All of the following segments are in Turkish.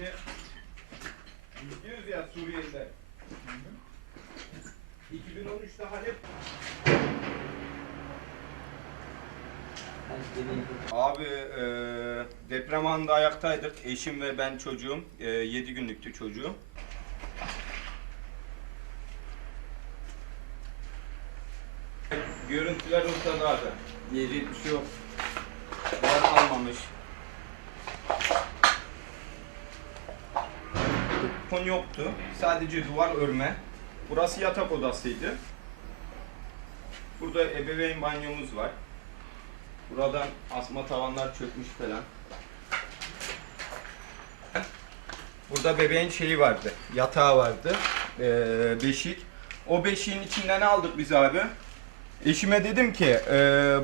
Şimdi yüz ya Suriyeliler. 2013'te Halep Abi e, deprem anında ayaktaydık. Eşim ve ben çocuğum. E, 7 günlüktü çocuğum. Görüntüler ortada abi. Yiyecek bir şey yok. Var kalmamış. Kon yoktu. Sadece duvar örme. Burası yatak odasıydı. Burada ebeveyn banyomuz var. Buradan asma tavanlar çökmüş falan. Burada bebeğin şeyi vardı. Yatağı vardı. Ee, beşik. O beşiğin içinden aldık biz abi. Eşime dedim ki e,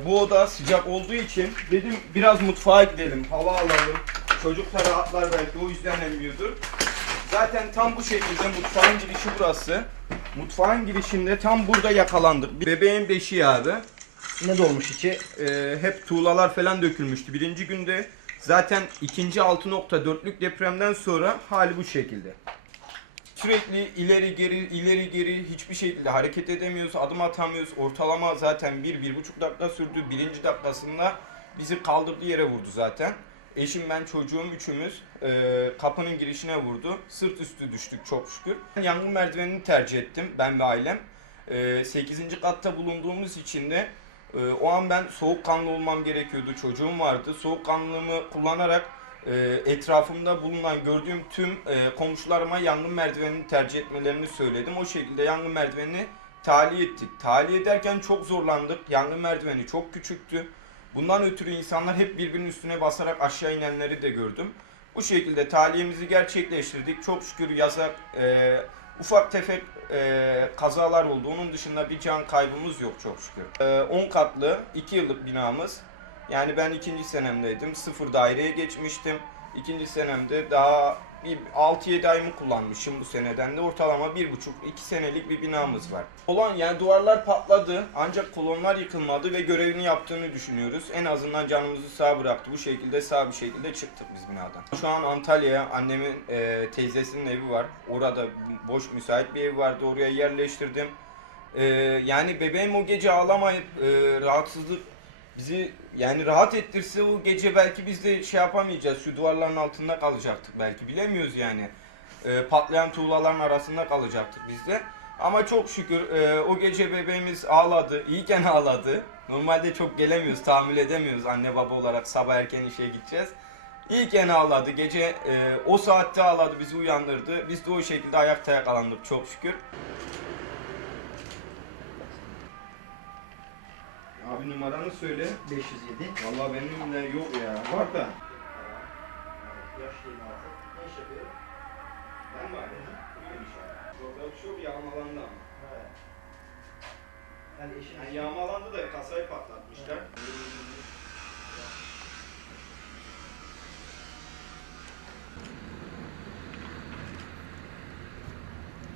bu oda sıcak olduğu için dedim biraz mutfağa gidelim. Hava alalım. Çocuk rahatlar belki o yüzden emmiyordur. Zaten tam bu şekilde mutfağın girişi burası. Mutfağın girişinde tam burada yakalandık. Bebeğin beşiği abi. Ne dolmuş içi? Ee, hep tuğlalar falan dökülmüştü. Birinci günde zaten ikinci 6.4'lük depremden sonra hali bu şekilde. Sürekli ileri geri ileri geri hiçbir şekilde hareket edemiyoruz, adım atamıyoruz. Ortalama zaten 1 buçuk dakika sürdü. Birinci dakikasında bizi kaldırdığı yere vurdu zaten. Eşim ben çocuğum üçümüz e, kapının girişine vurdu. Sırt üstü düştük çok şükür. Yangın merdivenini tercih ettim ben ve ailem. E, 8. katta bulunduğumuz için de e, o an ben soğukkanlı olmam gerekiyordu. Çocuğum vardı. Soğukkanlılığımı kullanarak e, etrafımda bulunan gördüğüm tüm e, komşularıma yangın merdivenini tercih etmelerini söyledim. O şekilde yangın merdivenini tahliye ettik. Tahliye ederken çok zorlandık. Yangın merdiveni çok küçüktü. Bundan ötürü insanlar hep birbirinin üstüne basarak aşağı inenleri de gördüm. Bu şekilde tahliyemizi gerçekleştirdik. Çok şükür yasak e, ufak tefek e, kazalar oldu. Onun dışında bir can kaybımız yok çok şükür. E, 10 katlı 2 yıllık binamız. Yani ben ikinci senemdeydim. Sıfır daireye geçmiştim. İkinci senemde daha 6-7 ayımı kullanmışım bu seneden de ortalama 1,5-2 senelik bir binamız var. Olan yani duvarlar patladı ancak kolonlar yıkılmadı ve görevini yaptığını düşünüyoruz. En azından canımızı sağ bıraktı. Bu şekilde sağ bir şekilde çıktık biz binadan. Şu an Antalya'ya annemin e, teyzesinin evi var. Orada boş müsait bir ev vardı. Oraya yerleştirdim. E, yani bebeğim o gece ağlamayıp e, rahatsızlık bizi yani rahat ettirse o gece belki biz de şey yapamayacağız. Şu duvarların altında kalacaktık belki. Bilemiyoruz yani. Ee, patlayan tuğlaların arasında kalacaktık biz de. Ama çok şükür e, o gece bebeğimiz ağladı. İyiyken ağladı. Normalde çok gelemiyoruz, tahammül edemiyoruz anne baba olarak sabah erken işe gideceğiz. İyiyken ağladı. Gece e, o saatte ağladı, bizi uyandırdı. Biz de o şekilde ayakta yakalandık çok şükür. Abi numaranı söyle. 507. Vallahi benim de yok ya. Var da. Yaşlıyım artık. Ne iş yapıyorum? Ben var ya. Şey yok yağmalandı ama. Evet. Yani eşin Yani yağmalandı da kasayı patlatmışlar.